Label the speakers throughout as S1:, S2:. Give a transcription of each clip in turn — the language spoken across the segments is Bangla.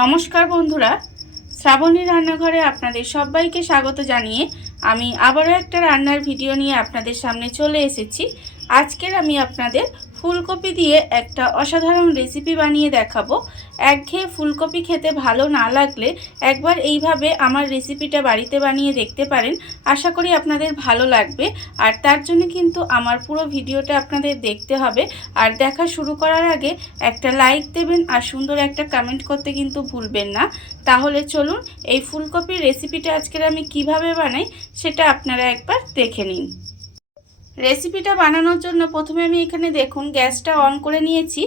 S1: নমস্কার বন্ধুরা, শ্রাবণী রান্নাঘরে আপনাদের সবাইকে স্বাগত জানিয়ে আমি আবারও একটা রান্নার ভিডিও নিয়ে আপনাদের সামনে চলে এসেছি। আজকের আমি আপনাদের ফুলকপি দিয়ে একটা অসাধারণ রেসিপি বানিয়ে দেখাবো। একঘেয়ে ফুলকপি খেতে ভালো না লাগলে একবার এইভাবে আমার রেসিপিটা বাড়িতে বানিয়ে দেখতে পারেন। আশা করি আপনাদের ভালো লাগবে। আর তার জন্য কিন্তু আমার পুরো ভিডিওটা আপনাদের দেখতে হবে। আর দেখা শুরু করার আগে একটা লাইক দেবেন আর সুন্দর একটা কমেন্ট করতে কিন্তু ভুলবেন না। তাহলে চলুন এই ফুলকপির রেসিপিটা আজকের আমি কীভাবে বানাই সেটা আপনারা একবার দেখে নিন। রেসিপিটা বানানোর জন্য প্রথমে আমি এখানে দেখুন, গ্যাসটা অন করে নিয়েছি।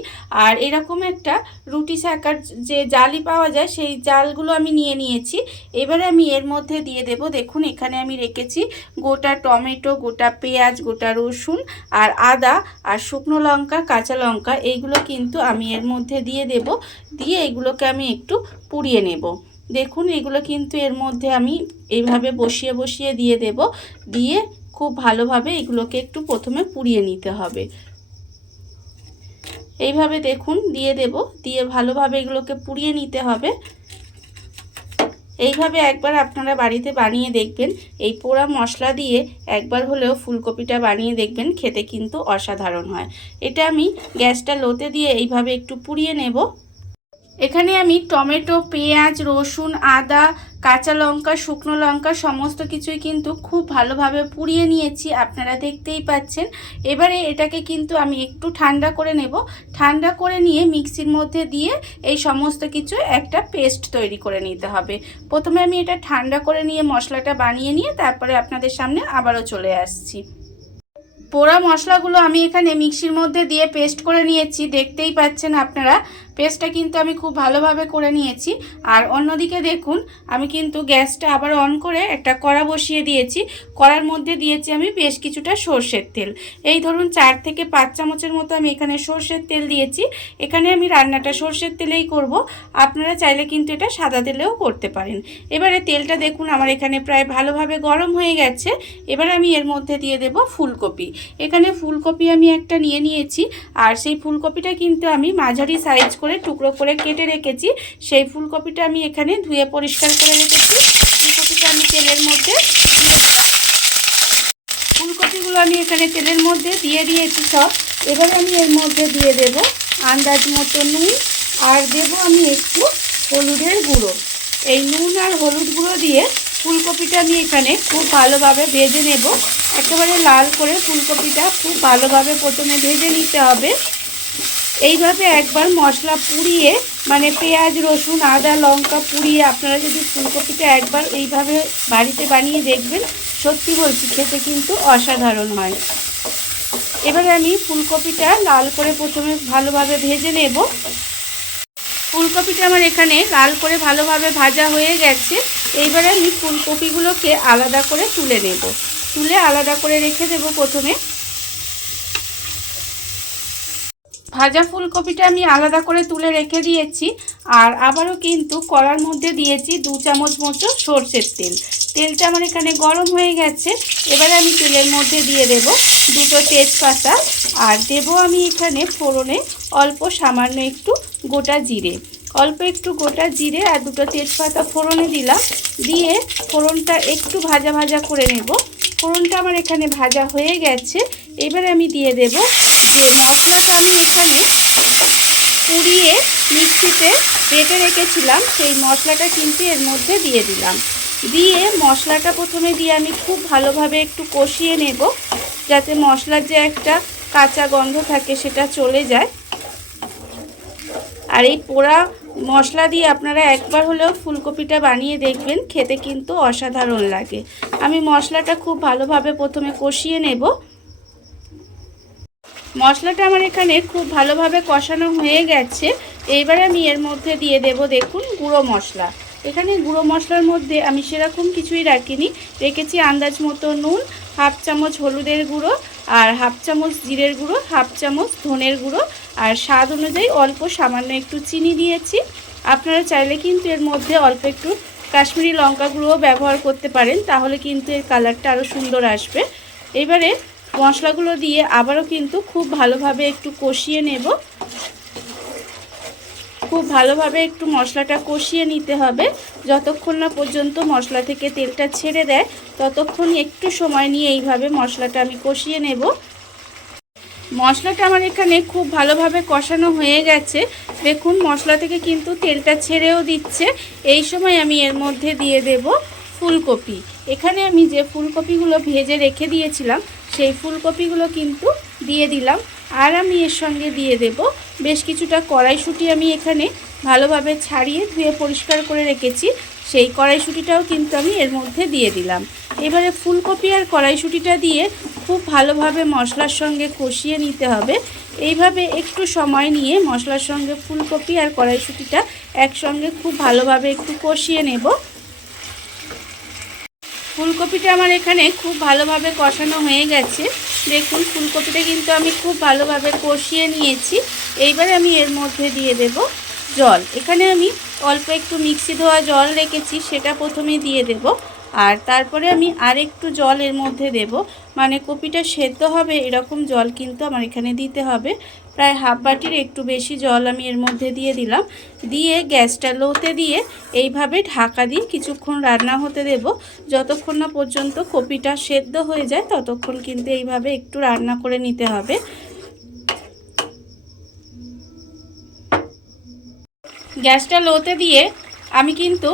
S1: আর এরকম একটা রুটি শাকার যে জালি পাওয়া যায়, সেই জালগুলো আমি নিয়ে নিয়েছি। এবারে আমি এর মধ্যে দিয়ে দেব, দেখুন, এখানে আমি রেখেছি গোটা টমেটো, গোটা পেঁয়াজ, গোটা রসুন আর আদা আর শুকনো লঙ্কা, কাঁচা লঙ্কা। এইগুলো কিন্তু আমি এর মধ্যে দিয়ে দেব। দিয়ে এগুলোকে আমি একটু পুড়িয়ে নেব। দেখুন, এগুলো কিন্তু এর মধ্যে আমি এইভাবে বসিয়ে বসিয়ে দিয়ে দেব। দিয়ে খুব ভালোভাবে এগুলোকে একটু প্রথমে পুড়িয়ে নিতে হবে। এইভাবে দেখুন, দিয়ে দেব। দিয়ে ভালোভাবে এগুলোকে পুড়িয়ে নিতে হবে। এইভাবে একবার আপনারা বাড়িতে বানিয়ে দেখবেন, এই পোড়া মশলা দিয়ে একবার হলেও ফুলকপিটা বানিয়ে দেখবেন, খেতে কিন্তু অসাধারণ হয়। এটা আমি গ্যাসটা লোতে দিয়ে এইভাবে একটু পুড়িয়ে নেব। এখানে আমি টমেটো, পেঁয়াজ, রসুন, আদা, কাঁচা লঙ্কা, শুকনো লঙ্কা সমস্ত কিছুই কিন্তু খুব ভালোভাবে পুড়িয়ে নিয়েছি, আপনারা দেখতেই পাচ্ছেন। এবারে এটাকে কিন্তু আমি একটু ঠান্ডা করে নেব। ঠান্ডা করে নিয়ে মিক্সির মধ্যে দিয়ে এই সমস্ত কিছু একটা পেস্ট তৈরি করে নিতে হবে। প্রথমে আমি এটা ঠান্ডা করে নিয়ে মশলাটা বানিয়ে নিয়ে তারপরে আপনাদের সামনে আবারও চলে আসছি। পোড়া মশলাগুলো আমি এখানে মিক্সির মধ্যে দিয়ে পেস্ট করে নিয়েছি, দেখতেই পাচ্ছেন আপনারা। পেস্টটা কিন্তু আমি খুব ভালোভাবে করে নিয়েছি। আর অন্যদিকে দেখুন, আমি কিন্তু গ্যাসটা আবার অন করে একটা কড়া বসিয়ে দিয়েছি। কড়ার মধ্যে দিয়েছি আমি বেশ কিছুটা সর্ষের তেল। এই ধরুন, চার থেকে পাঁচ চামচের মতো আমি এখানে সর্ষের তেল দিয়েছি। এখানে আমি রান্নাটা সর্ষের তেলেই করব। আপনারা চাইলে কিন্তু এটা সাদা তেলেও করতে পারেন। এবারে তেলটা দেখুন, আমার এখানে প্রায় ভালোভাবে গরম হয়ে গেছে। এবার আমি এর মধ্যে দিয়ে দেব ফুলকপি। এখানে ফুলকপি আমি একটা নিয়ে নিয়েছি। আর সেই ফুলকপিটা কিন্তু আমি মাঝারি সাইজ করে টুকরো করে কেটে রেখেছি। সেই ফুলকপিটা আমি এখানে ধুয়ে পরিষ্কার করে রেখেছি। ফুলকপিটা আমি তেলের মধ্যে ফুলকপিগুলো আমি এখানে তেলের মধ্যে দিয়ে দিয়েছি সব। এবারে আমি এর মধ্যে দিয়ে দেব আন্দাজ মতো নুন আর দেব আমি একটু হলুদের গুঁড়ো। এই নুন আর হলুদ গুঁড়ো দিয়ে ফুলকপিটা আমি এখানে খুব ভালোভাবে ভেজে নেব। একেবারে লাল করে ফুলকপিটা খুব ভালোভাবে প্রথমে ভেজে নিতে হবে। এইভাবে একবার মশলা পুড়িয়ে মানে পেঁয়াজ, রসুন, আদা, লঙ্কা পুড়িয়ে আপনারা যদি ফুলকপিটা একবার এইভাবে বাড়িতে বানিয়ে দেখবেন, সত্যি বলছি খেতে কিন্তু অসাধারণ হয়। এবারে আমি ফুলকপিটা লাল করে প্রথমে ভালোভাবে ভেজে নেব। ফুলকপিটা আমার এখানে লাল করে ভালোভাবে ভাজা হয়ে গেছে। এইবারে আমি ফুলকপিগুলোকে আলাদা করে তুলে নেব। তুলে আলাদা করে রেখে দেব প্রথমে। ভাজা ফুলকপিটা আমি আলাদা করে তুলে রেখে দিয়েছি আর আবারও কিন্তু কড়ার মধ্যে দিয়েছি দু চামচ মতো সর্ষের তেল। তেলটা আমার এখানে গরম হয়ে গেছে। এবারে আমি তেলের মধ্যে দিয়ে দেব দুটো তেজপাতা আর দেব আমি এখানে ফোড়নে অল্প সামান্য একটু গোটা জিরে। অল্প একটু গোটা জিরে আর দুটো তেজপাতা ফোড়নে দিলাম। দিয়ে ফোড়নটা একটু ভাজা ভাজা করে নেব। ফোড়নটা আমার এখানে ভাজা হয়ে গেছে। এবারে আমি দিয়ে দেব যে মশলাটা আমি এখানে পুড়িয়ে মিক্সিতে বেটে রেখেছিলাম, সেই মশলাটা কিন্তু এর মধ্যে দিয়ে দিলাম। দিয়ে মশলাটা প্রথমে দিয়ে আমি খুব ভালোভাবে একটু কষিয়ে নেব, যাতে মশলার যে একটা কাঁচা গন্ধ থাকে সেটা চলে যায়। আর এই পোড়া মশলা দিয়ে আপনারা একবার হলেও ফুলকপিটা বানিয়ে দেখবেন, খেতে কিন্তু অসাধারণ লাগে। আমি মশলাটা খুব ভালোভাবে প্রথমে কষিয়ে নেব। মশলাটা আমার এখানে খুব ভালোভাবে কষানো হয়ে গেছে। এইবার আমি এর মধ্যে দিয়ে দেব দেখুন গুঁড়ো মশলা। এখানে গুঁড়ো মশলার মধ্যে আমি সেরকম কিছুই রাখিনি। রেখেছি আন্দাজ মতো নুন, হাফ চামচ হলুদের গুঁড়ো আর হাফ চামচ জিরের গুঁড়ো, হাফ চামচ ধনের গুঁড়ো আর স্বাদ অনুযায়ী অল্প সামান্য একটু চিনি দিয়েছি। আপনারা চাইলে কিন্তু এর মধ্যে অল্প একটু কাশ্মীরি লঙ্কা গুঁড়োও ব্যবহার করতে পারেন, তাহলে কিন্তু এর কালারটা আরও সুন্দর আসবে। এবারে মশলাগুলো দিয়ে আবারও কিন্তু খুব ভালোভাবে একটু কষিয়ে নেব। খুব ভালোভাবে একটু মশলাটা কষিয়ে নিতে হবে। যতক্ষণ না পর্যন্ত মশলা থেকে তেলটা ছেড়ে দেয়, ততক্ষণ একটু সময় নিয়ে এইভাবে মশলাটা আমি কষিয়ে নেব। মশলাটা আমার এখানে খুব ভালোভাবে কষানো হয়ে গেছে। দেখুন, মশলা থেকে কিন্তু তেলটা ছেড়েও দিচ্ছে। এই সময় আমি এর মধ্যে দিয়ে দেব ফুলকপি। এখানে আমি যে ফুলকপিগুলো ভেজে রেখে দিয়েছিলাম সেই ফুলকপিগুলো কিন্তু দিয়ে দিলাম। আর আমি এর সঙ্গে দিয়ে দেব বেশ কিছুটা কড়াইশুঁটি আমি এখানে ভালোভাবে ছাড়িয়ে ধুয়ে পরিষ্কার করে রেখেছি। সেই কড়াইশুঁটিটাও কিন্তু আমি এর মধ্যে দিয়ে দিলাম। এবারে ফুলকপি আর কড়াইশুঁটিটা দিয়ে খুব ভালোভাবে মশলার সঙ্গে কষিয়ে নিতে হবে। এইভাবে একটু সময় নিয়ে মশলার সঙ্গে ফুলকপি আর কড়াইশুঁটিটা একসঙ্গে খুব ভালোভাবে একটু কষিয়ে নেব। ফুলকপিটা আমার এখানে খুব ভালোভাবে কষানো হয়ে গেছে। দেখুন, ফুলকপিটা কিন্তু আমি খুব ভালোভাবে কষিয়ে নিয়েছি। এইবারে আমি এর মধ্যে দিয়ে দেব জল। এখানে আমি অল্প একটু মিক্সি ধোয়া জল রেখেছি, সেটা প্রথমে দিয়ে দেব। আর তারপরে আমি আর একটু জল এর মধ্যে দেব। মানে কপিটা সেদ্ধ হবে, এরকম জল কিন্তু আমার এখানে দিতে হবে। প্রায় হাফ বাটির একটু বেশি জল আমি এর মধ্যে দিয়ে দিলাম। দিয়ে গ্যাসটা লোতে দিয়ে এইভাবে ঢাকা দিয়ে কিছুক্ষণ রান্না হতে দেব। যতক্ষণ না পর্যন্ত কপিটা সেদ্ধ হয়ে যায়, ততক্ষণ কিন্তু এইভাবে একটু রান্না করে নিতে হবে। গ্যাসটা লোতে দিয়ে আমি কিন্তু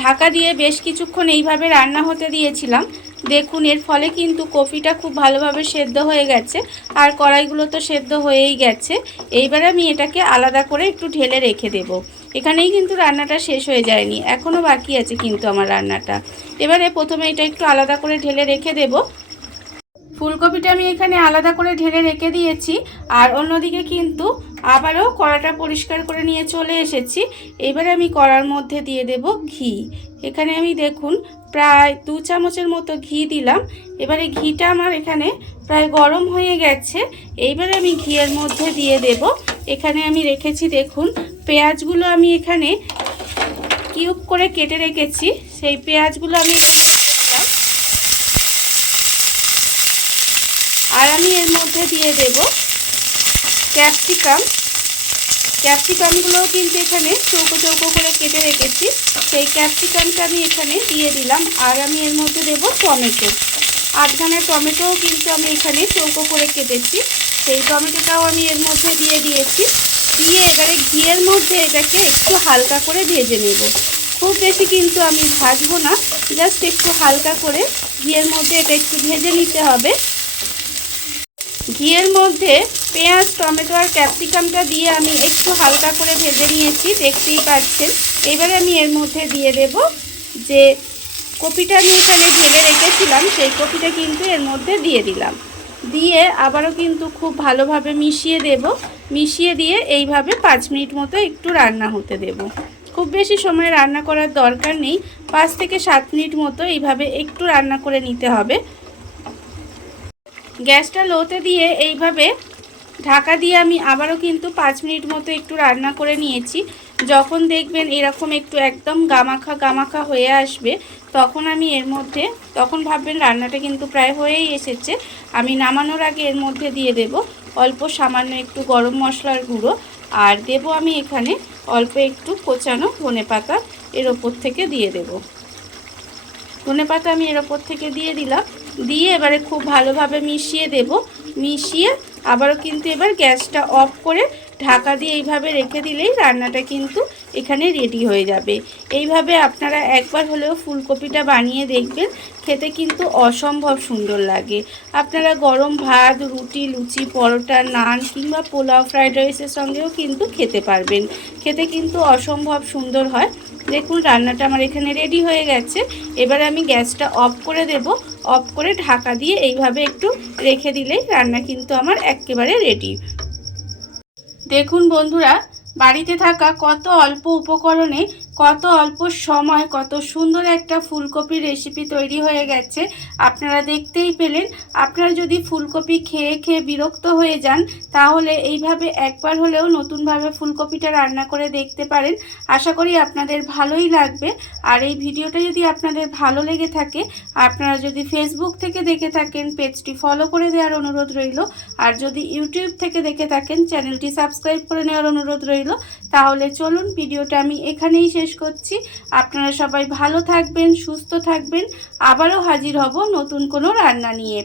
S1: ঢাকা দিয়ে বেশ কিছুক্ষণ এইভাবে রান্না হতে দিয়েছিলাম। দেখুন, এর ফলে কিন্তু কফিটা খুব ভালোভাবে সেদ্ধ হয়ে গেছে আর কড়াইগুলো তো সেদ্ধ হয়েই গেছে। এইবার আমি এটাকে আলাদা করে একটু ঢেলে রেখে দেব। এখানেই কিন্তু রান্নাটা শেষ হয়ে যায়নি, এখনও বাকি আছে কিন্তু আমার রান্নাটা। এবারে প্রথমে এটা একটু আলাদা করে ঢেলে রেখে দেব। ফুলকপিটা আমি এখানে আলাদা করে ঢেলে রেখে দিয়েছি, আর অন্যদিকে কিন্তু আবারও কড়াটা পরিষ্কার করে নিয়ে চলে এসেছি। এবারে আমি কড়ার মধ্যে দিয়ে দেব ঘি। এখানে আমি দেখুন প্রায় দু চামচের মতো ঘি দিলাম। এবারে ঘিটা আমার এখানে প্রায় গরম হয়ে গেছে। এইবারে আমি ঘিয়ের মধ্যে দিয়ে দেব। এখানে আমি রেখেছি দেখুন, পেঁয়াজগুলো আমি এখানে কিউব করে কেটে রেখেছি। সেই পেঁয়াজগুলো আমি এখানে দিলাম আর আমি এর মধ্যে দিয়ে দেব ক্যাপসিকাম। ক্যাপসিকামগুলোও কিন্তু এখানে চৌকো চৌকো করে কেটে রেখেছি। সেই ক্যাপসিকামটা আমি এখানে দিয়ে দিলাম। আর আমি এর মধ্যে দেব টমেটো। আধখানে টমেটোও কিন্তু আমি এখানে চৌকো করে কেটেছি। সেই টমেটোটাও আমি এর মধ্যে দিয়ে দিয়েছি। দিয়ে এবারে ঘিয়ের মধ্যে এটাকে একটু হালকা করে ভেজে নেব। খুব বেশি কিন্তু আমি ভাজবো না। জাস্ট একটু হালকা করে ঘিয়ের মধ্যে এটা একটু ভেজে নিতে হবে। ঘিয়ের মধ্যে পেঁয়াজ, টমেটো আর ক্যাপসিকামটা দিয়ে আমি একটু হালকা করে ভেজে নিয়েছি, দেখতেই পাচ্ছেন। এবারে আমি এর মধ্যে দিয়ে দেব যে কপিটা আমি এখানে ঢেলে রেখেছিলাম, সেই কপিটা কিন্তু এর মধ্যে দিয়ে দিলাম। দিয়ে আবারও কিন্তু খুব ভালোভাবে মিশিয়ে দেব। মিশিয়ে দিয়ে এইভাবে পাঁচ মিনিট মতো একটু রান্না হতে দেব। খুব বেশি সময় রান্না করার দরকার নেই, পাঁচ থেকে সাত মিনিট মতো এইভাবে একটু রান্না করে নিতে হবে। গ্যাসটা লোতে দিয়ে এইভাবে ঢাকা দিয়ে আমি আবারও কিন্তু পাঁচ মিনিট মতো একটু রান্না করে নিয়েছি। যখন দেখবেন এরকম একটু একদম গামাখা গামাখা হয়ে আসবে, তখন আমি এর মধ্যে, তখন ভাববেন রান্নাটা কিন্তু প্রায় হয়েই এসেছে। আমি নামানোর আগে এর মধ্যে দিয়ে দেব অল্প সামান্য একটু গরম মশলার গুঁড়ো আর দেব আমি এখানে অল্প একটু কোচানো ধনে পাতা এর ওপর থেকে দিয়ে দেব। ধনে পাতা আমি এর ওপর থেকে দিয়ে দিলাম। দিয়ে এবারে খুব ভালোভাবে মিশিয়ে দেব। মিশিয়ে আবারও কিন্তু এবার গ্যাসটা অফ করে ঢাকা দিয়ে এইভাবে রেখে দিলেই রান্নাটা কিন্তু এখানে রেডি হয়ে যাবে। এইভাবে আপনারা একবার হলেও ফুলকপিটা বানিয়ে দেখবেন, খেতে কিন্তু অসম্ভব সুন্দর লাগে। আপনারা গরম ভাত, রুটি, লুচি, পরোটা, নান কিংবা পোলাও, ফ্রাইড রাইসের সঙ্গেও কিন্তু খেতে পারবেন। খেতে কিন্তু অসম্ভব সুন্দর হয়। দেখুন, রান্নাটা আমার এখানে রেডি হয়ে গেছে। এবার আমি গ্যাসটা অফ করে দেব। অফ করে ঢাকা দিয়ে এইভাবে একটু রেখে দিলেই রান্না কিন্তু আমার একেবারে রেডি দেখুন বন্ধুরা, বাড়িতে থাকা কত অল্প উপকরণে কত অল্প সময়, কত সুন্দর একটা ফুলকপির রেসিপি তৈরি হয়ে গেছে। আপনারা দেখতেই পেলেন, আপনারা যদি ফুলকপি খেয়ে খেয়ে বিরক্ত হয়ে যান, তাহলে এইভাবে একবার হলেও নতুনভাবে ফুলকপিটা রান্না করে দেখতে পারেন। আশা করি আপনাদের ভালোই লাগবে। আর এই ভিডিওটা যদি আপনাদের ভালো লেগে থাকে, আপনারা যদি ফেসবুক থেকে দেখে থাকেন পেজটি ফলো করে দেওয়ার অনুরোধ রইল। আর যদি ইউটিউব থেকে দেখে থাকেন চ্যানেলটি সাবস্ক্রাইব করে নেওয়ার অনুরোধ রইল। তাহলে চলুন, ভিডিওটা আমি এখানেই শেষ করছি। আপনারা সবাই ভালো থাকবেন সুস্থ থাকবেন। আবারও হাজির হব নতুন কোনো রান্না নিয়ে।